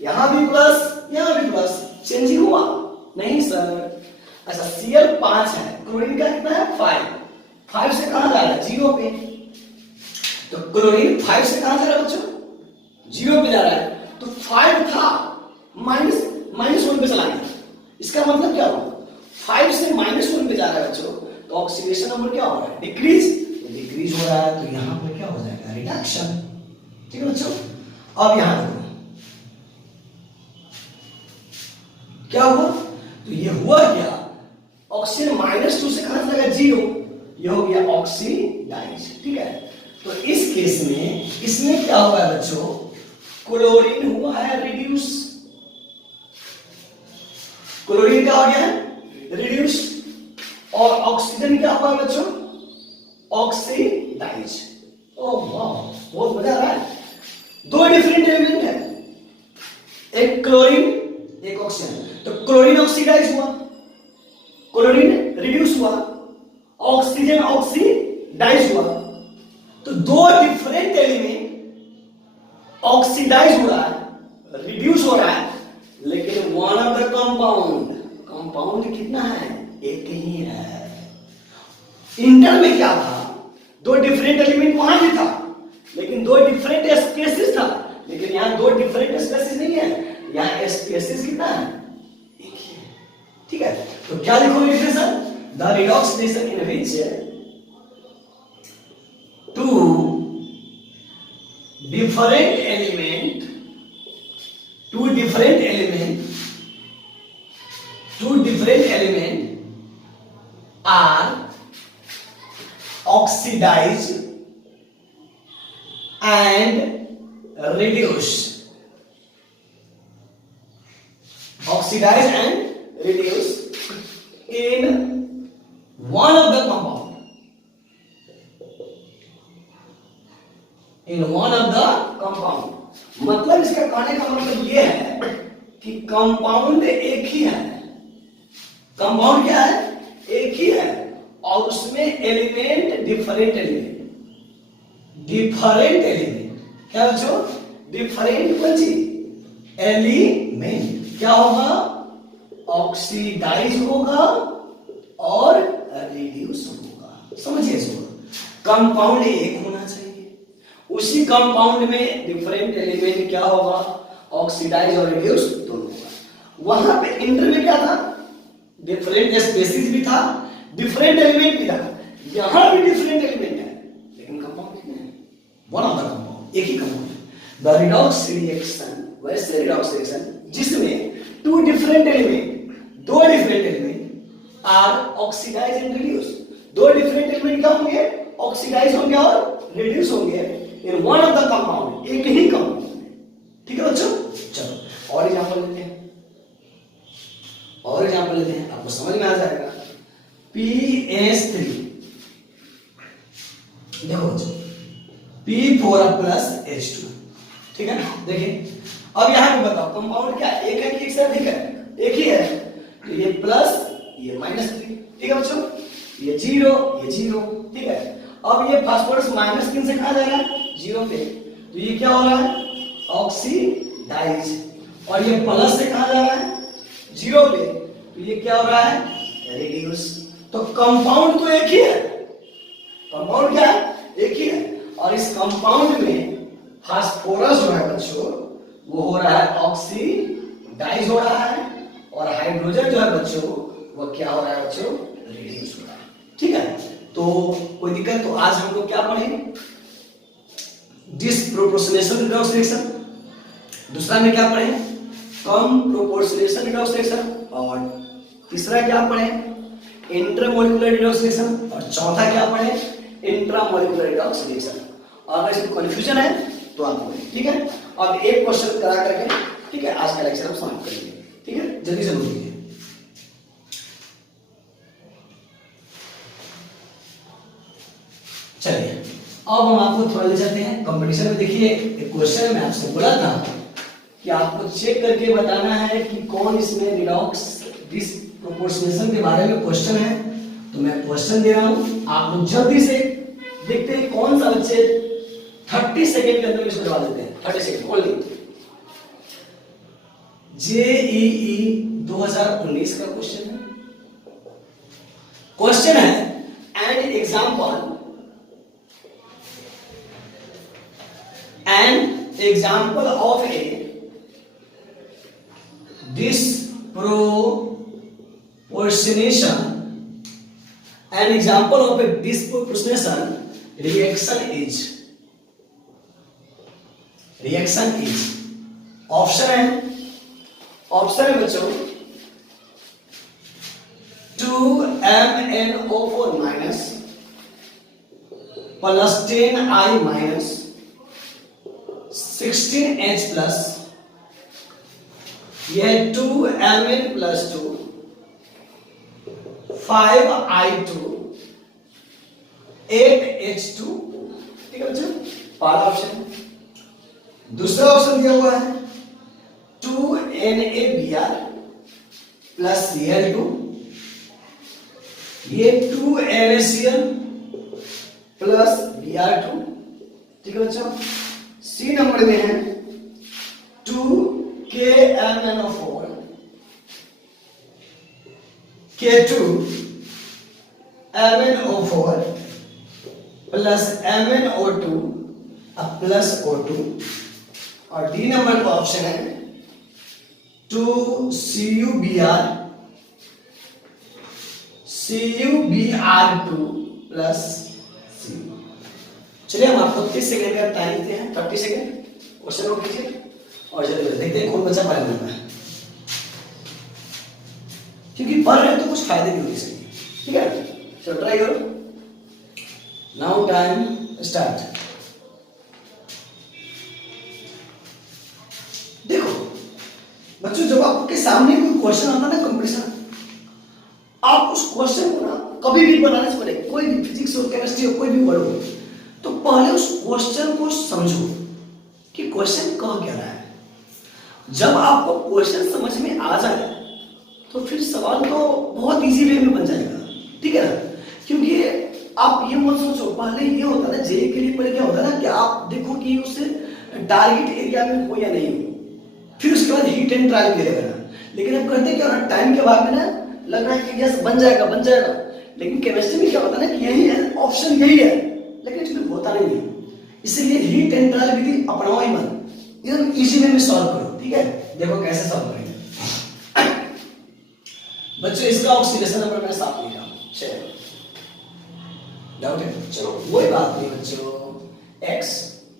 यहां भी प्लस यहां भी प्लस, चेंजिंग हुआ नहीं सर। अच्छा Cl 5 है, क्लोरीन का कितना है 5, 5 से कहां जा रहा है 0 पे, तो क्लोरीन 5 से कहां जा रहा है बच्चों 0 पे जा रहा है, तो 5 था -1 पे चला गया, इसका मतलब क्या हुआ 5 से -1 पे जा रहा है बच्चों, तो ऑक्सीडेशन नंबर क्या हो रहा है डिक्रीज, डिक्रीज हो रहा है, तो यहां पर क्या हो जाएगा रिडक्शन। ठीक है बच्चों, अब यहां देखो क्या हुआ, तो ये हुआ क्या, ऑक्सीजन -2 से कहां चला गया 0, ये हो गया ऑक्सीडाइज। ठीक है, तो इस केस में इसमें क्या हुआ है बच्चों, क्लोरीन हुआ है रिड्यूस, क्लोरीन क्या हो गया है रिड्यूस, और ऑक्सीजन क्या हुआ है बच्चों ऑक्सीडाइज। ओह वाह, बहुत मजा आ रहा है, दो डिफरेंट एलिमेंट है, एक क्लोरीन एक ऑक्सीजन, तो क्लोरीन ऑक्सीडाइज हुआ, क्लोरीन रिड्यूस हुआ, ऑक्सीजन ऑक्सीडाइज हुआ, तो दो डिफरेंट एलिमेंट ऑक्सीडाइज हो रहा है रिड्यूस हो रहा है, लेकिन one of the compound, compound कितना है एक ही है। इंटर में क्या था, दो डिफरेंट एलिमेंट वहां भी था, लेकिन दो डिफरेंट स्पेसिस था, लेकिन यहां दो डिफरेंट स्पेसिस नहीं है, यहां स्पेसिस कितना है एक ही है। ठीक है, तो क्या लिखोगे difference, the redox reaction in which two different element are oxidized and reduced, in one of the compound, मतलब इसका कहने का मतलब ये है कि कंपाउंड एक ही है, कंपाउंड क्या है एक ही है, और उसमें एलिमेंट डिफरेंट एलिमेंट क्या बच्चों डिफरेंट कौन चीज एलिमेंट क्या होगा ऑक्सीडाइज होगा और रिड्यूस होगा। समझिए इसको, कंपाउंड एक होना चाहिए, उसी कंपाउंड में डिफरेंट एलिमेंट क्या होगा ऑक्सीडाइज और रिड्यूस दोनों होगा। वहां पे इंटर में क्या था डिफरेंट स्पेसीज भी था, डिफरेंट एलिमेंट भी था, यहां भी डिफरेंट एलिमेंट है, लेकिन कंपाउंड कितने हैं वन ऑफ द कंपाउंड एक ही कंपाउंड है। द रिडॉक्स रिएक्शन, वैसे रिडॉक्स रिएक्शन जिसमें दो different element are oxidise and reduce, दो डिफरेंट एलिमेंट क्या होंगे ऑक्सीडाइज होंगे और रिड्यूस होंगे in one of the compound, एक ही कंपाउंड में। ठीक है बच्चों, चलो और एग्जांपल लेते हैं, आपको समझ में आ जाएगा। PH3 देखो बच्चों P4 + H2, ठीक है ना। देखिए अब यहां पे बताओ कंपाउंड क्या एक है कि एक से अधिक है, एक ही है, तो ये प्लस ये -3, ठीक है बच्चों, ये 0 ये 0, ठीक है। अब ये फास्फोरस -3 से कहां जा रहा है 0 पे, तो ये क्या हो रहा है ऑक्सीडाइज, और ये प्लस से कहां जा रहा है 0 पे, तो ये क्या हो रहा है रिड्यूस। तो कंपाउंड तो एक ही है, कंपाउंड क्या है एक ही है, और इस कंपाउंड में फास्फोरस जो है बच्चों वो हो रहा है ऑक्सीडाइज हो रहा है, और हाइड्रोजन जो है बच्चों वो क्या हो रहा है बच्चों रिड्यूस हो रहा है। ठीक है, तो कोई दिक्कत, तो आज हम लोग क्या पढ़े डिसप्रोपोर्शनेशन रिडॉक्स रिएक्शन, दूसरा में क्या पढ़े कम प्रोपोर्शनेशन रिडॉक्स रिएक्शन, और तीसरा क्या पढ़े इंटरमोलिकुलर रिडॉक्स रिएक्शन, और चौथा क्या पढ़े इंट्रामोलिकुलर रिडॉक्स रिएक्शन। और अगर इसमें कंफ्यूजन है तो आप बोलिए, ठीक है। अब एक क्वेश्चन करा करके ठीक है आज का लेक्चर हम समाप्त करेंगे, ठीक है, जल्दी से बोलिए। चलिए अब हम आपको थोड़ा ले जाते हैं कंपटीशन में। देखिए एक क्वेश्चन में आपसे बोला था कि आपको चेक करके बताना है कि कौन इसमें रिडॉक्स डिसप्रोपोर्शनेशन के बारे में क्वेश्चन है, तो मैं क्वेश्चन दे रहा हूं, आप लोग जल्दी से देखते हैं कौन सा बच्चे 30 सेकेंड के अंदर इसको जवाब देते हैं, 30 सेकेंड ओनली। जेईई 2019 का क्वेश्चन है। क्वेश्चन है an example of A disproportionation, an example of a disproportionation reaction is option है बच्चों 2MnO4 minus plus 10I minus 16H plus, यह 2Mn प्लस 2 5I2 8H2, ठीक है बच्चों, पहला ऑप्शन। दूसरा ऑप्शन दिया हुआ है 2NaBr प्लस Cl2, ये 2NaCl प्लस Br2, ठीक है बच्चों। सी नंबर में है 2KMnO4 K2MnO4 plus MnO2 plus O2, और डी नंबर का ऑप्शन है 2CuBr2 प्लस C। चलिए हम आपको 30 सेकेंड का टाइम देते हैं, 30 सेकेंड क्वेश्चन को कीजिए और जल्दी देखते हैं कौन बच्चा पढ़ने में है, क्योंकि पढ़ रहे हैं तो कुछ फायदे भी होने चाहिए, ठीक है। चलो ट्राई करो। Now time start. देखो बच्चों, जब आपके सामने कोई क्वेश्चन आता है ना कंपटीशन, आप उस क्वेश्चन को ना कभी भी बनाने से पहले, कोई भी फिजिक्स हो, केमिस्ट्री हो, कोई भी वर्ड हो, तो पहले उस क्वेश्चन को समझो कि क्वेश्चन कह क्या रहा है। जब आपको क्वेश्चन समझ में आ जाए तो फिर सवाल तो बहुत इजी वे में बन जाएगा, ठीक है ना। क्योंकि आप ये मत सोचो, पहले ये होता है ना जेई के लिए, पहले क्या होता है ना कि आप देखो कि उससे टारगेट एरिया में हो या नहीं हो, फिर उसके बाद हिट एंड ट्रायल मिलेगा ना। लेकिन अब करते क्या ना, टाइम के बाद में ना लग रहा है कि यस बन जाएगा, लेकिन केमिस्ट्री में क्या होता है ना कि यही है, ऑप्शन यही है, लेकिन एक्चुअली होता नहीं है। इसीलिए हिट एंड ट्रायल विधि अपनाओ ही मत, एकदम इजी वे में सॉल्व करो, ठीक है। देखो कैसे सॉल्व करेंगे बच्चों। इसका ऑक्सीडेशन नंबर मैंने साफ लिखा, डाउट है? चलो कोई बात नहीं बच्चों। x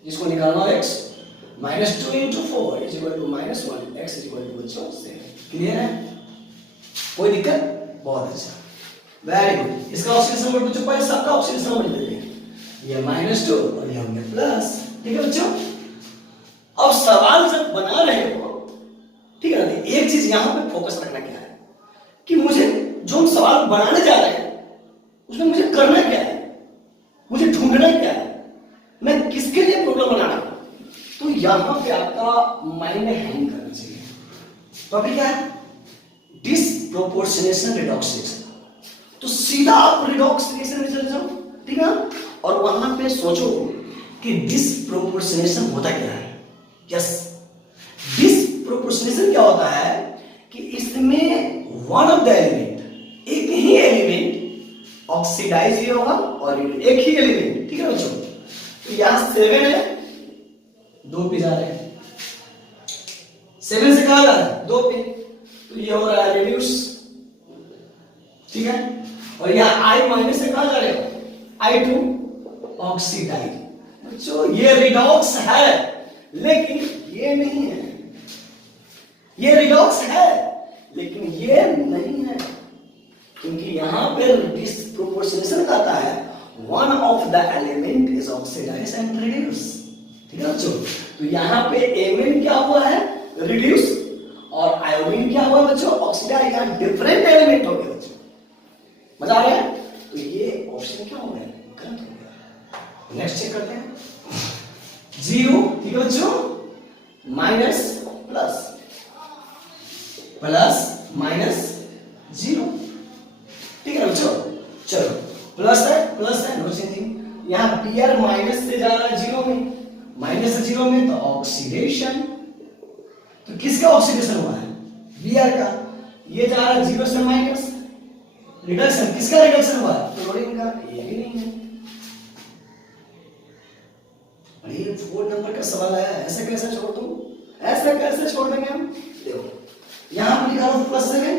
जिसको निकालना है x -2 × 4 = -1, x = बच्चों 7। क्लियर है? कोई दिक्कत? बहुत अच्छा, वेरी गुड। इसका ऑक्सीडेशन नंबर बच्चों पहले सबका ऑक्सीडेशन नंबर लिख लेते हैं, ये -2 और ये होंगे प्लस, ठीक है बच्चों। अब सवाल जब बना रहे हो, ठीक है ना, एक चीज यहां पे फोकस रखना क्या है कि मुझे जो हम सवाल बनाने जा रहे हैं उसमें मुझे करना क्या है, मुझे ढूंढना क्या है, मैं किसके लिए प्रॉब्लम बना रहा हूं। तो यहां पे आपका माइंड हैंग करना चाहिए। तो अभी क्या है, डिसप्रोपोर्शनेशन रिडॉक्स रिएक्शन, तो सीधा आप रिडॉक्स रिएक्शन में चले जाओ, ठीक है। और वहां पे सोचो कि डिसप्रोपोर्शनेशन होता क्या है। यस, डिसप्रोपोर्शनेशन क्या होता है कि इसमें वन ऑफ द एलिमेंट, एक ही एलिमेंट ऑक्सीडाइज ही होगा और एक ही एलिमेंट, ठीक है बच्चों। तो यहां 7 है, 2 पे जा रहे हैं, 7 से कहां जा रहा है, 2 पे, तो ये हो रहा है रिड्यूस, ठीक है। और यहां I माइनस से कहां जा रहे हो, I2 ऑक्सीडाइज। बच्चों ये रिडॉक्स है लेकिन ये नहीं है, ये रिडॉक्स है लेकिन ये नहीं है, क्योंकि यहां पे डिसप्रोपोर्शनेशन कहता है one of the element is oxidise and reduce, ठीक है बच्चों। तो यहां पे एमिन क्या हुआ है, रिड्यूस, और आयोडीन क्या हुआ बच्चों, ऑक्सीडाइज। यहां डिफरेंट एलिमेंट हो गए बच्चों, मजा आ रहा है। तो ये ऑप्शन क्या हो गया, गलत हो गया। नेक्स्ट चेक करते हैं, 0, ठीक है बच्चों, माइनस प्लस माइनस 0, ठीक है बच्चों। चलो प्लस है नो चेंजिंग, यहां Br माइनस से जा रहा है 0 में, माइनस से जीरो में तो ऑक्सीडेशन, तो किसका ऑक्सीडेशन हुआ है? Br का। ये जा रहा है जीरो से माइनस, रिडक्शन किसका रिडक्शन हुआ है? क्लोरीन का। ये भी नहीं है। अरे 4 नंबर का सवाल आया, ऐसे कैसे छोड़ दूं? ऐसे कैसे छोड़ देंगे हम? देखो यहां पर लिखा हुआ प्लस 7,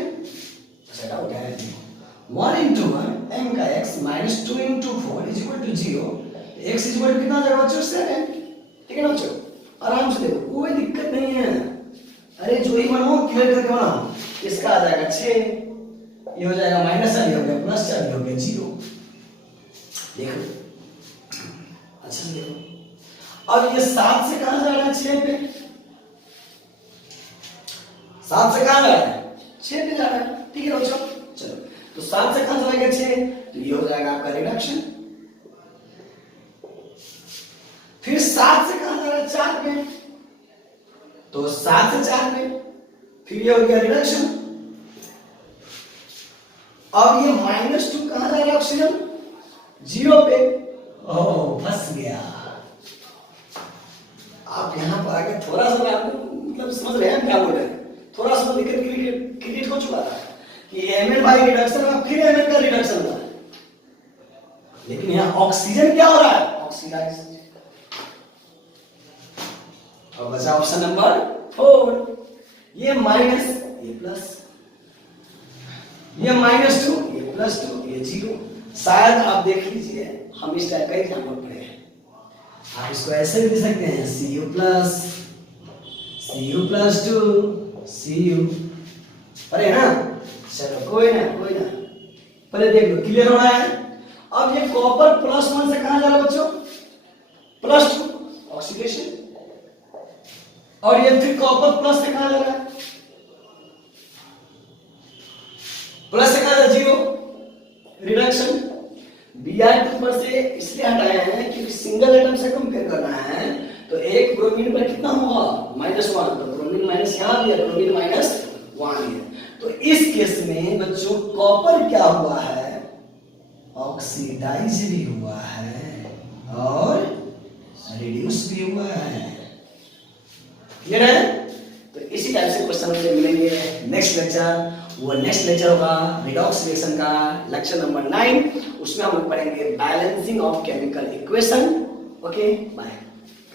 अच्छा डाउट है। 1 into 1 m का x minus 2 into 4 is equal to 0, x is equal to कितना आ जाएगा बच्चों? 7, ठीक है ना बच्चों? आराम से देखो, कोई दिक्कत नहीं है। अरे जो ही बनाओ क्लियर करके बनाओ। इसका आ जाएगा 6, ये हो जाएगा माइनस 4, ये हो गया प्लस 4, ये हो गया 0। देखो अच्छा से देखो, अब ये 7 से कहां जा रहा है? 6 पे। 7 से कहां जा रहा है? 6 पे जा रहा है, ठीक है बच्चों? चलो तो 7 से कहां जाएगा? 6, तो ये हो जाएगा आपका रिडक्शन। फिर 7 से कहां जा रहा है? 4 पे, तो 7 से 4 पे, फिर ये हो गया रिडक्शन। अब ये -2 कहां जा रहा है? ऑक्सीजन 0 पे। ओह फंस गया। आप यहां पर आके थोड़ा सा आपको मतलब समझ रहे हैं क्या बोल रहे हैं? थोड़ा सा दिक्कत क्रिएट हो चुका था कि Ml बाय रिडक्शन में फिर Ml का रिडक्शन हुआ है, लेकिन यहां ऑक्सीजन क्या हो रहा है? ऑक्सीडाइज। अब बचा ऑप्शन नंबर 4, ये माइनस, ये प्लस, ये -2, ये +2, ये 0। शायद आप देख लीजिए, हम इस टाइप का एग्जाम्पल पढ़े हैं। आप इसको ऐसे भी लिख सकते हैं Cu+2 Cu, अरे ना चलो कोई ना पहले देख लो, क्लियर हो रहा है। अब ये कॉपर +1 से कहां जा रहा है बच्चों? +2 ऑक्सीडेशन, और ये फिर कॉपर प्लस से कहां जा रहा है? प्लस से कहां जा? 0 रिडक्शन। Br2 पर से इसलिए हटाए हैं क्योंकि सिंगल एटम से कंपेयर करना है, तो एक ब्रोमीन पर कितना होगा? -1, तो ब्रोमीन माइनस यहां भी है, ब्रोमीन -1 है। तो इस केस में बच्चों कॉपर क्या हुआ है? ऑक्सीडाइज भी हुआ है और रिड्यूस भी हुआ है। क्लियर है? तो इसी टाइप से क्वेश्चन मुझे मिलेंगे नेक्स्ट लेक्चर। वो नेक्स्ट लेक्चर होगा रिडॉक्स रिएक्शन का लेक्चर नंबर 9। उसमें हम लोग पढ़ेंगे balancing of chemical equation. Okay bye.